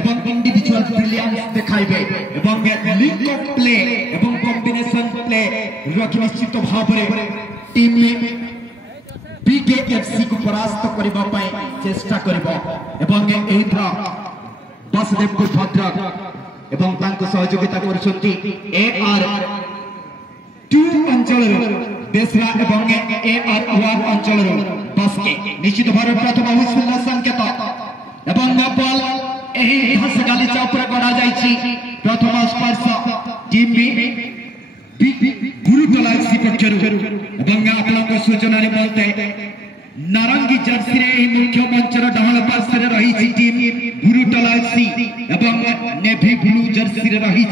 एवं individual brilliance देखाइबे एवं link up play एवं कॉम्बिनेशन प्ले रखि निश्चित भाव रे टीम बीकेएफसी को परास्त करबा पई चेष्टा करबो एवं एथरा वासुदेवपुर भद्रक एवं तांको सहयोगिता करछंती एआर 2 अंचल देशरा एवं AR1 अंचल बसके निश्चित भाव प्रथम हुइसुल संकेत एवं बॉल एही घास गालीचा ऊपर गड़ा जाईची प्रथम स्पर्श टीम गुरुटला एफसी पक्षरु एवं आपनक सूचना रे बोलते नारंगी जर्सी रे मुख्य मंचर डाहल पार्श्व रे रही टीम गुरुटला एफसी एवं नेभी ब्लू जर्सी रे रही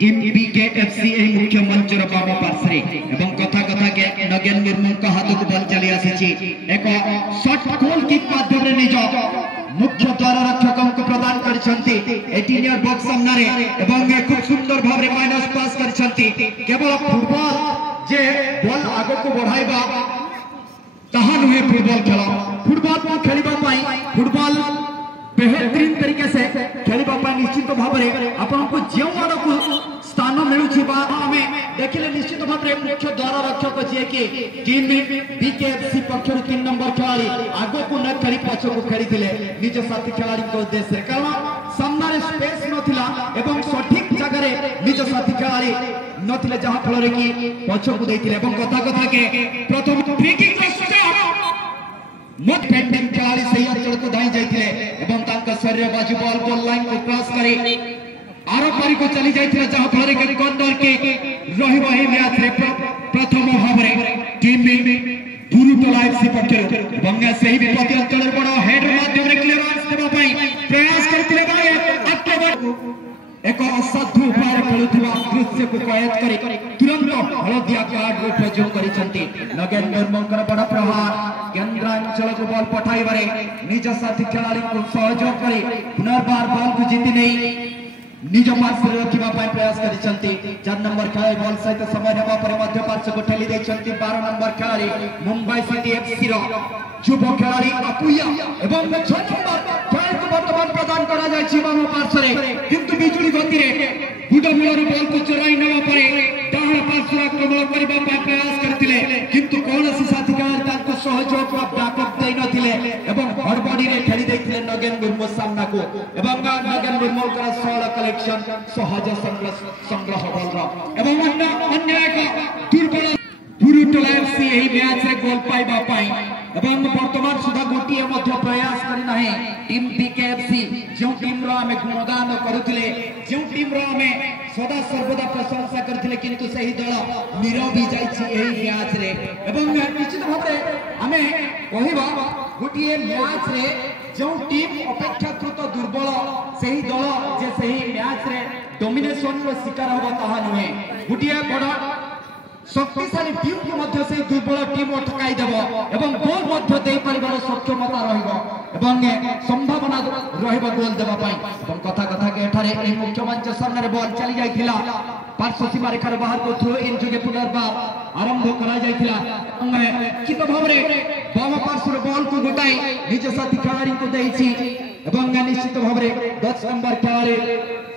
टीम बीकेएफसी ए मुख्य मंचर बाम पार्श्व रे एवं कथा कथा के नगेन मुर्मू का हाथ को बल चली आसी एक शॉट गोल किक माध्यम रे निज मुख्य द्वार रक्षकों को प्रदान करछंती 18 इयर बॉक्स सामना रे एवं खूब सुंदर भाव रे माइनस पास करछंती केवल फुटबॉल जे बॉल आगो को बढ़ाइबा ताहा नुहे फुटबॉल को खेलिबा पाई फुटबॉल बेहतरीन तरीके से खेलिबा पाई निश्चित भाव रे आपन को जेउ आरो को स्थान मिलुछि बा हमें देखिले निश्चित भाव रे मुख्य द्वार रक्षक जे के टीम बीकेएफसी पक्षरु 3 नंबर खिलाड़ी आगो को न खेली पछ को खेलिथिले निज साथी खिलाड़ी को उद्देश्य कारण सामना रे स्पेस नथिला एवं सठिक जगह रे निज साथी खिलाड़ी नथिले जहा फल रे कि पछ को दैथिले एवं कथा कथा के प्रथम फ्री किक मुख्य पेंडिंग खिलाड़ी सही अंचल को धाई जाइथिले एवं तांका शरीर बाजू बॉल गोल लाइन को क्रॉस करी आरो पारी को चली जाइथिले जहा फल रे कि कॉर्नर के रहिबो हे मैच रे प्रथम भाव रे टीम गुरुटला एफसी पक्षरु बंगा सही विपत्ति अंचल बड़ हेड माध्यम रे क्लियरेंस देबा पई प्रयास करथिले भाई आक्रमण एक असाधु उपाय खेलुथिबा दृश्य को कैद करी तुरंत हलदिया कार्ड रो प्रयोग करिसंती नगेन मुर्मूकर बड़ प्रहार केंद्रांचल को बॉल पठाइबारे निज साथी खिलाड़ी को सहयोग करी पुनर्बार बॉल को जीति नहीं निज पार्श्व रखिबा पई प्रयास करिसंती 4 नंबर खिलाड़ी बॉल सहित समय नेबा पर मध्य पार्श्व को ठेली दैछंती 12 नंबर खिलाड़ी मुंबई सिटी एफसी रो युव खिलाड़ी अपुया एवं 6 नंबर खिलाड़ी को वर्तमान प्रदान करा जायछि बाम पार्श्व रे किंतु बिजुली गति रे गुडमुलर बॉल को चोराई नेबा परे डाहण पार्श्व आक्रमण करबा पई प्रयास करथिले किंतु कोनसी साथी खिलाड़ी ताको सहयोग वा बैकअप देइ नथिले एवं हड़बड़ी रे खेली दैथिले नगेन मुर्मू सामना को एवं नगेन मुर्मू का 16 कलेक्शन सहज संग्रह बल एवं अन्य एक दुर्बल गुरुटला एफसी एही मैच रे गोल पाइबा पाई एवं वर्तमान सुधा गोटिए मध्य प्रयास करी नाही टीम बीकेएफसी जो टीम रो हमें गुणगान करूथिले जो टीम रो हमें सदा सर्वदा प्रशंसा करथिले किंतु सही दल नीरव भी जाईछि एही मैच रे एवं निश्चित भाव रे हमें कहिबा गोटिए मैच रे जो टीम अपेक्षाकृत दुर्बल सही दल जे सही मैच रे डोमिनेशन रो शिकार होबा ताहा नहे गोटिए बड़ शक्तिशाली टीम को मध्य से दुर्बल टीम अटकाई देबो एवं गोल मध्य दे परिवार सक्षमता रहिबो एवं संभावना रहिबो गोल देबा पई एवं कथा कथा के एठारे ए मुख्य मंच सामने बॉल चली जाइथिला पार्श्व सीमा रेखा बाहर को थ्रो इन जुगे पुनर्बार आरंभ करा जाइथिला कित भाव रे बाम पार्श्व बॉल को गोटाई निज साथी खिलाड़ी को देइछि एवं निश्चित भाव रे 10 नंबर खिलाड़ी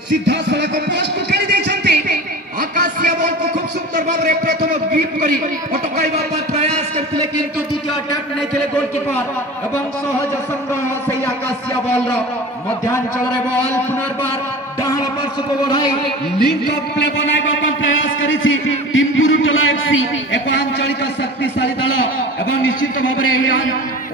सीधा सड़क पोस्ट को खेली दैछंती आकाशीय बॉल को खूब सुंदर भाव रे प्रथम ग्रिप करी अटकाइबा पर प्रयास करथिले किंतु द्वितीय अटैक नै थिले गोलकीपर एवं सहज संग्रह सही आकाशीय बॉल रो मध्यांचल रे बॉल पुनर्बार डाहण पार्श्व को बढ़ाई लिंक अप प्ले बनाइबा पर प्रयास करिछि टीम गुरुटला एफसी एक आंचलिक शक्तिशाली दल एवं निश्चित भाव रे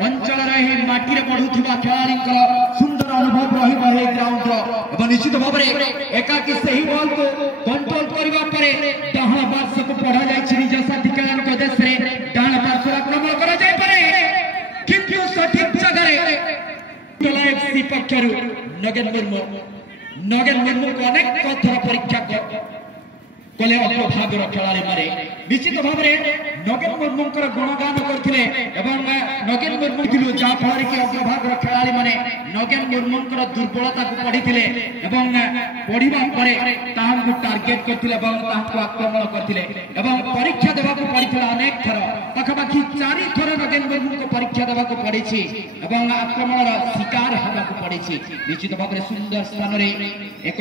अंचल रे माटी रे बढ़ुथिबा खिलाड़ी को सुंदर अनुभव रहिबा हे ग्राउंड रो एवं निश्चित भाव रे एकाकी सही बॉल को कंट्रोल करबा परे डाहण पार्श्व को पढ़ा जायछि निज साथी खिलाड़ी को देश रे डाहण पार्श्व आक्रमण करा जाय परे किंतु सठिक जगह रे गुरुटला एफसी पक्षरु नगेन मुर्मू को अनेक थर परीक्षा कले अप्रभावर खिलाड़ी मारे निश्चित भाव रे नगेन मुर्मू गुणगान करते नगेन मुर्मू थिलु जहाँ फल कि अग्रभाग खेलाड़ी मैंने नगेन मुर्मू दुर्बलता को पढ़ी पढ़ा टार्गेट करते आक्रमण करते परीक्षा देवा पड़ा अनेक थर पाखापाखि 4 थर नगेन मुर्मू को परीक्षा देवा पड़ी आक्रमण शिकार होगा पड़ी निश्चित भाव में सुंदर स्थान एक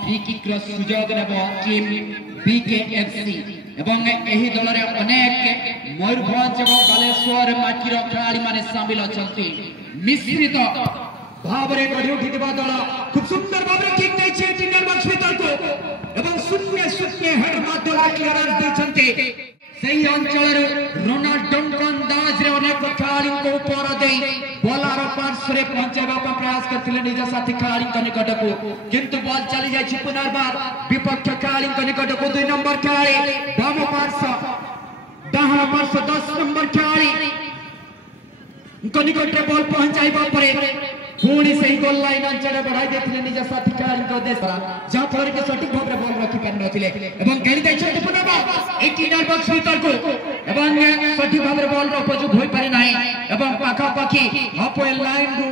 फ्री किक सुजोग नेब टीम बीकेएफसी एही दल में अनेक मयूरभंज और बालेश्वर माटीर खेलाड़ी माने सामिल अच्छा मिश्रित भाव में गढ़ी उठी दल खूब सुंदर भाव में किक नहीं बॉक्स भीतर को शून्य शून्य हेड माध्यम क्लियरेंस देते सही अंचल रोनाल्ड डंकन दाज रे अनेक खेलाड़ी को ऊपर दे बॉलर पार्श्व रे पहुंचाबा प्रयास करथिले निज साथी खेलाड़ी निकट को किंतु बॉल चली जाय पुनर्बार विपक्ष खेलाड़ी निकट को 2 नंबर खेलाड़ी वाम पार्श्व दाहिना पार्श्व 10 नंबर खेलाड़ी निकट रे बॉल पहुंचाइबा परे पुणी से गोल लाइन अंचल बढ़ाई देथिले निज साथी खेलाड़ी उद्देश्य जहाँ फल के सठिक भाव में बॉल रखि पार नथिले खेली दैछथि पुनर्बार 18 बॉक्स भीतर को सठिक भाव में बॉल उपयोग होई पारे नाही पाखापाखि हाफ लाइन रु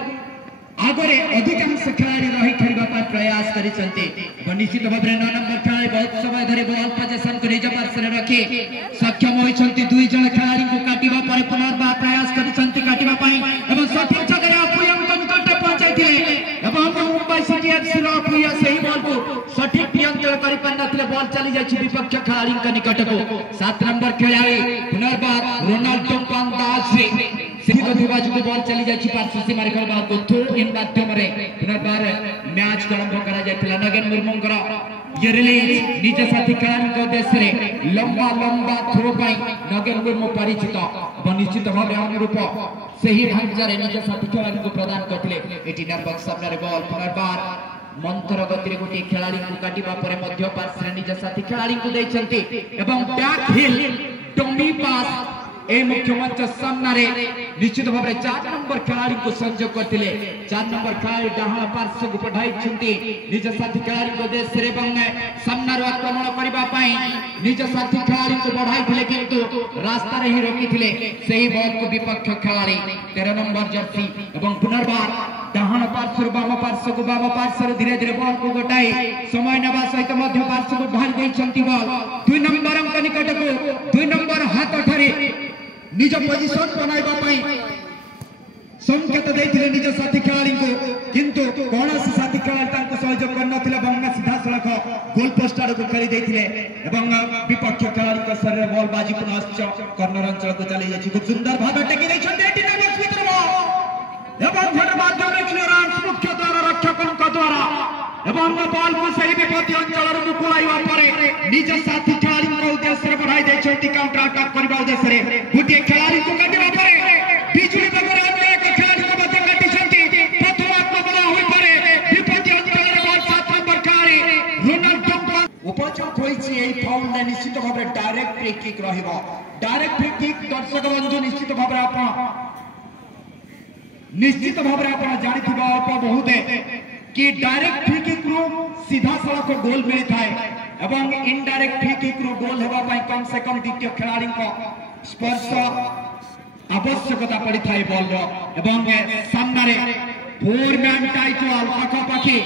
आगरे अधिकांश खेलाड़ी रही खेलवा प्रयास करिसंते निश्चित भाव में 9 नंबर खेलाड़ी बहुत समय धरि बॉल पोजीशन को निज पार्श्व रखी सक्षम होइछंती 2 जण खेलाड़ी को काटिबा पर पुनर्बार प्रयास करिसंती काटिबा पई सठिक जगह मुंबई सिटी एफसी सही बॉल को सठिक नियंत्रण कर पारे बॉल चली जाए विपक्ष खेलाड़ी निकट को 7 नंबर खिलाड़ी पुनर्बार रोनाल्ड डंकन दाज बाजू को बॉल चली जाए पार्श्व सीमा रेखा को थ्रो इन माध्यम पुनर्बार मैच आरंभ कर नगेन मुर्मू ये रिलीज निज साथी खेलाड़ी उद्देश्य लंबा लंबा थ्रो नगेन मुर्मू परिचित निश्चित भाव अनुरूप से ही ढांचारे निज साथी खेलाड़ी को प्रदान करते 18 बॉक्स सामने बॉल पुनर्बार मंथर गति गोटे खेलाड़ी को काटिबा परे मध्य पार्श्व निज साथी खेलाड़ी को देछंती एवं बैक हिल टमी पास ए मुख्य मंच सामने निश्चित भाव में 4 नंबर खेलाड़ी को संयोग करते 4 नंबर खेलाड़ी डाहाण पार्श्व को पठाई निज साथी खेलाड़ी को उद्देश्य सामना आक्रमण करने निज साथी खेलाड़ी को बढ़ाई किंतु रास्ता ही रोकी सही बॉल को विपक्ष खेलाड़ी 13 नंबर जर्सी एवं पुनर्बार डाहाण पार्श्व बाम पार्श्व धीरे धीरे बॉल को गोटाई समय नेबा सहित मध्य पार्श्व को ढाल देछंती बॉल 2 नंबर अंक निकट को 2 नंबर हाथ ठारे निज पोजिशन बनाइबा पई संकेत देथिले निज साथी खेलाड़ी को किंतु कौन साथी खेलाड़ी तांको सहयोग करनथिले बंगा सीधा सड़क गोल पोस्ट आड़ को खेली देथिले एवं विपक्ष खेलाड़ी का शरीर बॉल बाजी पुनश्च कॉर्नर अंचल को चली जाछि खूब सुंदर भाव टेकी दैछन्ते 18 बॉक्स भीतर एवं फेर माध्यम क्लियरेंस मुख्य द्वार रक्षकन द्वारा एवं बॉल को सही विपत्ति अंचल मुकुलाइबा परे निज साथी खेलाड़ी को उद्देश्य बढ़ाई दैछन्ती काउंटर अटैक करबा उद्देश्य गोटे खेलाड़ी को काटिबा परे बिजुली बगर अन्य एक खेलाड़ी को मध्य काटिछन्ती प्रथम आक्रमण होई परे विपत्ति अंचल बॉल 7 नंबर खेलाड़ी रोनाल्ड डंकन उपयोग होईछि एई फाउल ने निश्चित भाव में डायरेक्ट फ्री किक रहिबो डायरेक्ट फ्री किक दर्शक बंधु निश्चित भाव में आपण जानिथिबा बहुत कि डायरेक्ट फ्री किक रो सीधा सड़क गोल मिलता है एवं इनडायरेक्ट फ्री किक रो गोल हेबा पई कम से कम द्वितीय खिलाड़ी को स्पर्श आवश्यकता पड़ी थाए बॉल रो एवं सामने 4 मैन टाइट वाल पाखापाखि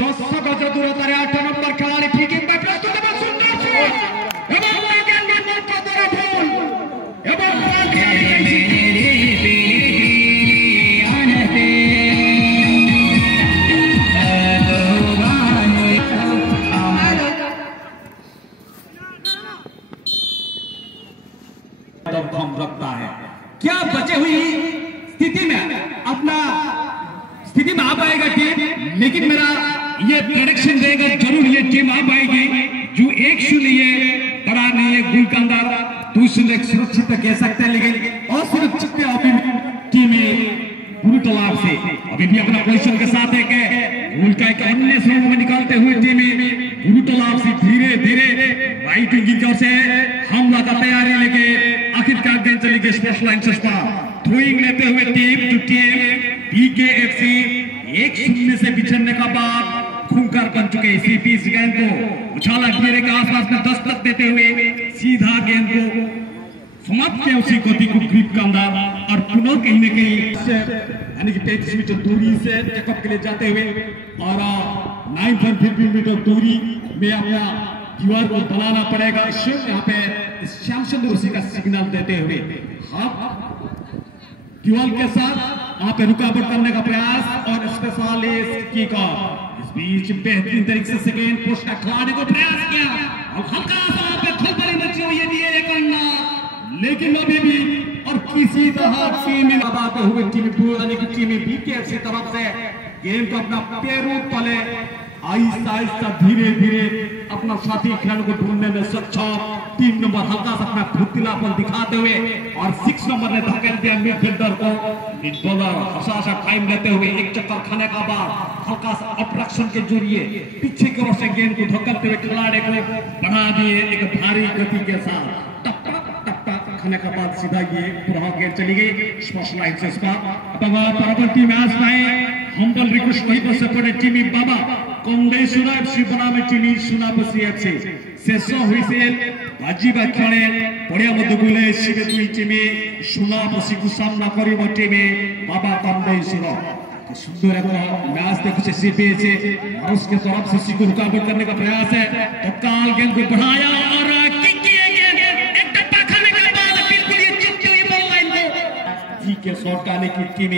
10 गज दूरतारे 8 नंबर खिलाड़ी फ्री किक पर प्रस्तुत है सुंदर से एवं नगेन मुर्मू का द्वारा गोल एवं बॉल खेली रखता है क्या बचे हुई स्थिति में अपना स्थिति में आ पाएगा टीम लेकिन मेरा ये प्रेडिक्शन रहेगा जरूर ये टीम आ पाएगी जो 1-0 ये बड़ा नहीं है गोल का अंदर 2-0 सुरक्षित कह सकते हैं लेकिन असुरक्षित अभी टीम गुरुतलाब से अभी भी अपना पोजीशन के साथ एक गोल का एक अन्य स्लोग में निकालते हुए टीम गुरुतलाब से धीरे धीरे राइट विंग की ओर से हमला का तैयारी लेके आखिरकार गेंद चली गई स्पोर्ट्स लाइन से थ्रोइंग लेते हुए टीम बीकेएफसी 1-0 से पिछड़ने का बाद खूंखार बन चुके सीपी गेंद को उछाला घेरे के आसपास में दस्तक देते हुए सीधा गेंद को समाप्त किया उसी गति को ग्रिप का अंदर और पुनः कहीं न कहीं यानी कि 33 मीटर दूरी से टेकअप के लिए जाते हुए और 9.15 मीटर दूरी में अपना दीवार को बनाना पड़ेगा। यहाँ पे श्याम सुंदर उसी का सिग्नल देते हुए दीवार के साथ वहां पे रुकावट करने का प्रयास और स्पेशलिस्ट की का इस बीच बेहतरीन तरीके से सेकेंड पोस्ट का खिलाड़ी को प्रयास किया और हल्का सा पे खलबली मची हुई है दिए करना, लेकिन अभी भी और किसी तरह टीम में दबाते हुए टीम बीकेएफ की तरफ से गेम को अपना पैरों तले आहिस्ता आहिस्ता धीरे धीरे अपना साथी खिलाड़ी को ढूंढने में सक्षम। 3 नंबर हल्का सा अपना फुर्तीलापन दिखाते हुए और 6 नंबर ने धकेल दिया मिडफील्डर को। मिडफील्डर हसासा टाइम लेते हुए एक चक्कर खाने का बाद हल्का सा ऑब्स्ट्रक्शन के जरिए पीछे की ओर से गेंद को धकेलते हुए खिलाड़ी को बढ़ा दिए एक भारी गति के साथ। खाने का बाद सीधा ये पुनः गेंद चली गई स्पॉट लाइन से इसका परवर्ती मैच में हम्बल रिक्वेस्ट वही पर सपोर्ट टीम बाबा कांग्रेस सुना एफसी बनामे टीम सुना बसी एफसी शेष हुईसेल बाजीबा खेले पड़िया मध्य गुले शिवे दुई टीम सुना बसी को सामना करिबो टीम बाबा कांग्रेस सुना सुंदर एक मैच देखो से पेचे और उसके तरफ से सिक्योर रुकावट करने का प्रयास है। तत्काल गेंद को बढ़ाया और किक किए एक टप्पा खाने के बाद बिल्कुल ये चिपकी हुई बॉल लाइन को जी के शॉट डालने की टीम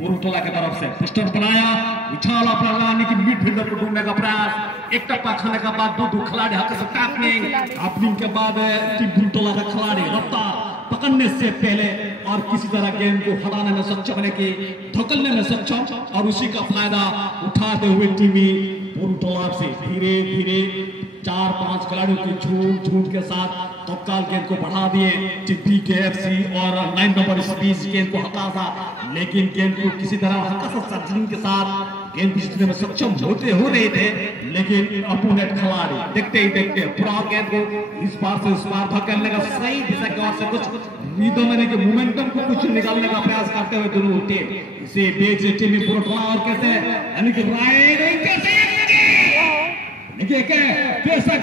मुरुटोला की तरफ से पोस्टर बनाया उछाल अपना लाने की मिडफील्डर को ढूंढने का प्रयास। एक टप्पा खाने के बाद दो खिलाड़ी हाथ से टैकलिंग के बाद टीम मुरुटोला का खिलाड़ी रफ्तार पकड़ने से पहले और किसी तरह गेंद को हटाने में सक्षम होने की धकेलने में सक्षम और उसी का फायदा उठाते हुए टीम मुरुटोला से धीरे धीरे 4-5 खिलाड़ियों की झूठ के साथ तत्काल गेंद को बढ़ा दिए बीकेएफसी और 9 नंबर इस बीच गेंद को हटा था, लेकिन गेंद को किसी तरह हल्का सा सर्जलिंग के साथ गेंद जीतने में सक्षम हो रहे थे, लेकिन अपोनेंट खिलाड़ी देखते ही देखते पूरा गेंद को इस पार से उस पार धकेलने का सही दिशा की ओर से कुछ रिदम यानी कि मोमेंटम को कुछ निकालने का प्रयास करते हुए दोनों टीम इसे बेच टीम में पूरा और कैसे यानी कि राइट कैसे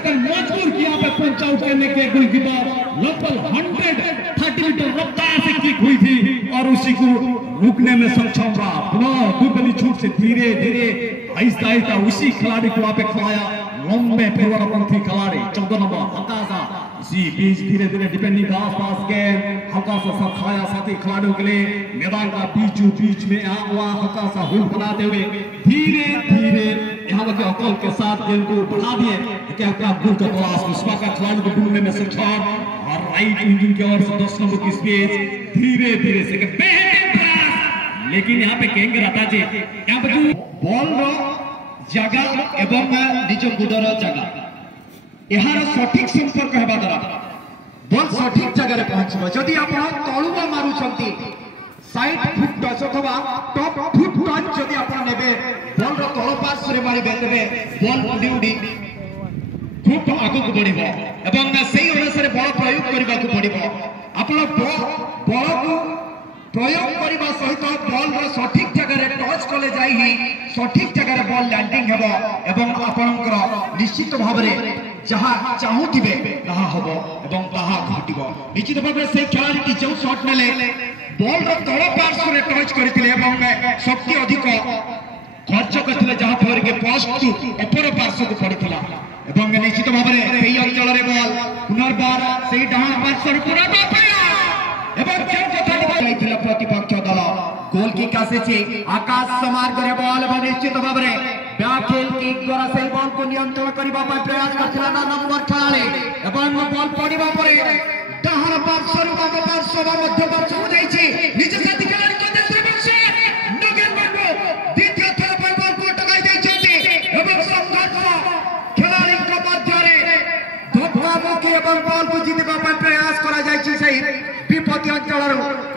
मजबूर किया पे पंच आउट करने के गोलकीपर लगभग 130 मीटर रफ्तार से किक हुई थी और उसी को रुकने में सक्षम रहा। पुनः दुबली छूट से धीरे धीरे आहिस्ता आहिस्ता उसी खिलाड़ी को वहां पे खिलाया लंबे फेवरपंथी खिलाड़ी 14 नंबर हल्का सा इसी बीच धीरे धीरे डिपेंडिंग आसपास गेंद हल्का सा खाया साथी खिलाड़ियों के लिए मैदान का बीच में वहां हल्का सा हुल बनाते हुए धीरे धीरे यहाँ के अकल के साथ गेंद को बढ़ा दिए क्या गोल का तलाश विश्वा का खिलाड़ी को ढूंढने में सक्षम और राइट इंजन की ओर से 10 नंबर की स्पेस धीरे धीरे से बेहतरीन प्रयास, लेकिन यहाँ पे कहेंगे रहता जी यहाँ पे बॉल रो जगह एवं निज गुडर जगह यार सठिक संपर्क हेबा द्वारा बॉल सठिक जगह पहुंचब। जदि आप तलुआ मारुछंती साइड फुट टच अथवा टॉप फुट टच जदि आप नेबे बॉल रो तल पार्श्व रे मारिबे तेबे बॉल उडी उडी खूब आगु को बढ़िबो एवं सेही अनुसार बल प्रयोग करबा को पड़िबो। आपण बल को प्रयोग करबा सहित बॉल रो सठिक जगह रे टच कले जाई ही सठिक जगह रे बॉल लैंडिंग हेबो एवं आपनकर निश्चित भाव रे जहां चाहूथिबे ताहा होबो एवं ताहा घटिबो। निश्चित भाव रे से खिलाड़ी जो शॉट नेले बॉल रो तल पार्श्व रे टच करथिले एवं शक्ति अधिक खर्च करथिले जहां फर के पोस्ट अपर पार्श्व को पड़िथिला एवं निश्चित भाव रे एही अंचल रे बॉल पुनर्बार सेही डाहा पार्श्व पूरा एवं खेल कथा जाइथिला प्रतिपक्ष दल गोल किक आसेछि आकाश समार्ग रे बॉल एवं निश्चित भाव रे बैकहेल किक द्वारा से बॉल को नियंत्रण करबा पर प्रयास करथिला 9 नंबर खिलाड़ी एवं बॉल पड़िबा परे डाहा पार्श्व बाम पार्श्व मध्य पार्श्व जाइछि निज साथी खिलाड़ी को दूसरे पक्ष नगेन बंडो द्वितीय थर पर बॉल को टकाई जाइछथि एवं संघर्ष खिलाड़ी के मध्य रे धोखा मुखी एवं बॉल को जीतबा पर प्रयास करा जाइछि सही विपत्ति अंचल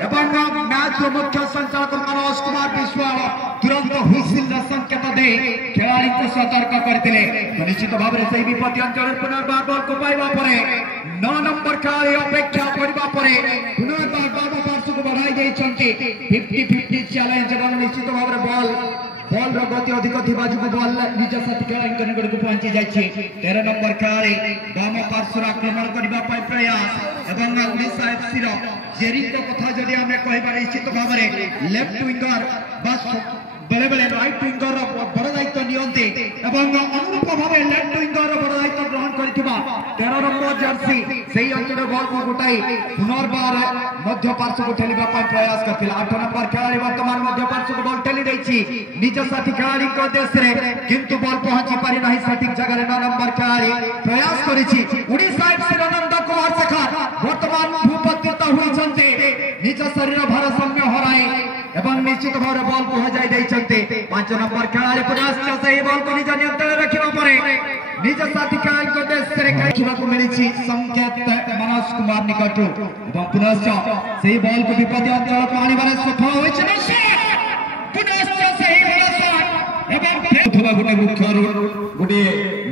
एवं मैच को मुख्य संचालक मनोज कुमार विश्वाल तुरंत हुइसिल संकेत दे खिलाड़ी को सतर्क करथिले। तो निश्चित भाव रे सही विपत्ति अंचल पुनर्बार बॉल को पाइबा परे 9 नंबर खिलाड़ी अपेक्षा करबा परे पुनर्बार पार्श्व को बढ़ाई जाइछन्ति 50-50 चैलेंज एवं निश्चित भाव रे बॉल बॉल रो गति अधिक थिबा जुगु बॉल निज साथी खेलाड़ी निकट को पहुंची जायछि 13 नंबर खेलाड़ी बाम पार्श्व आक्रमण करबा पय प्रयास एवं ओडिशा एफसी रो जेरी को कथा जदि हमें कहबा निश्चित भाव में लेफ्ट विंगर बस बेले बेले राइट विंगर बड़ दायित्व नियंते एवं अनुरूप भाव लेफ्ट विंगर बड़ दायित्व ग्रहण करथिबा 13 नंबर जर्सी सेही अंचल बॉल को गुटाई पुनर्बार मध्य पार्श्व को ठेलिबा पय प्रयास करथिला 8 नंबर खिलाड़ी वर्तमान मध्य पार्श्व को बॉल ठेली दैछि निज साथी खिलाड़ी को देश रे किंतु बॉल पहुंची पारि नाही सटीक जगह 9 नंबर खिलाड़ी प्रयास करिछि ओडिशा एफसी आनंद कुमार शेखर वर्तमान भूपतित हुई छन्ते निज शरीर भारसाम्य हराई एवं निश्चित भाव बॉल को हजाई दैछन्ते 5 नंबर खिलाड़ी पुनश्च सही बॉल को निज नियंत्रण रखिबा परे निज साथी खिलाड़ी को देश रे खेलिबा को मिलिछि संकेत मनोज कुमार निकट एवं पुनश्च सही बॉल को विपद अंचल को आनिबारे सफल होइछि पुनश्च सही बॉल एवं थोड़ा गोटे मुख्य गोटे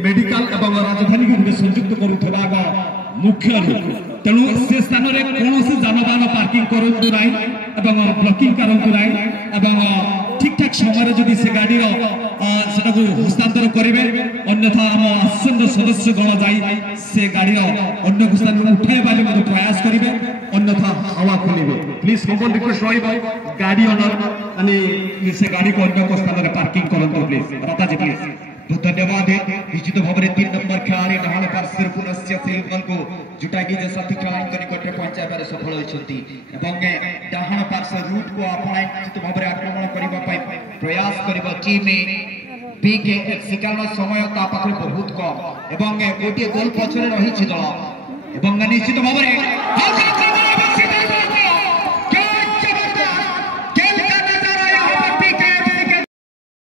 मेडिकल एवं राजधानी को गोटे संयुक्त करूथबा मुख्य तेणु से स्थान में कौन जानबान पार्किंग करूँ ना एवं ब्लॉकिंग करूँ ना ठीक ठाक समय जदि से गाड़ी हस्तांतर करेंगे अन्यथा आम आसन्न सदस्य गण जाई से गाड़ी अन्य स्थान में उठाइबा प्रयास करेंगे अन्यथा हवा खोलेंगे प्लीज कमन रिक्वेस्ट रही गाड़ी ओनर से गाड़ी को अन्य स्थान में पार्किंग करूँ प्लीज राताजी प्लीज बहुत धन्यवाद निश्चित भाव में 3 नंबर खिलाड़ी डाहाण पार्श्व पुनश्च से बॉल को जुटाई निज साथी खिलाड़ी निकट में पहुंचाइबार सफल होइछंती एवं डाहाण पार्श्व रूट को अपनाई निश्चित भाव में आक्रमण करबा पय प्रयास करबा टीम बीके सिकान समय ता पाखरे बहुत कम एवं गोटे गोल पछरे रहिछि दल एवं निश्चित भाव में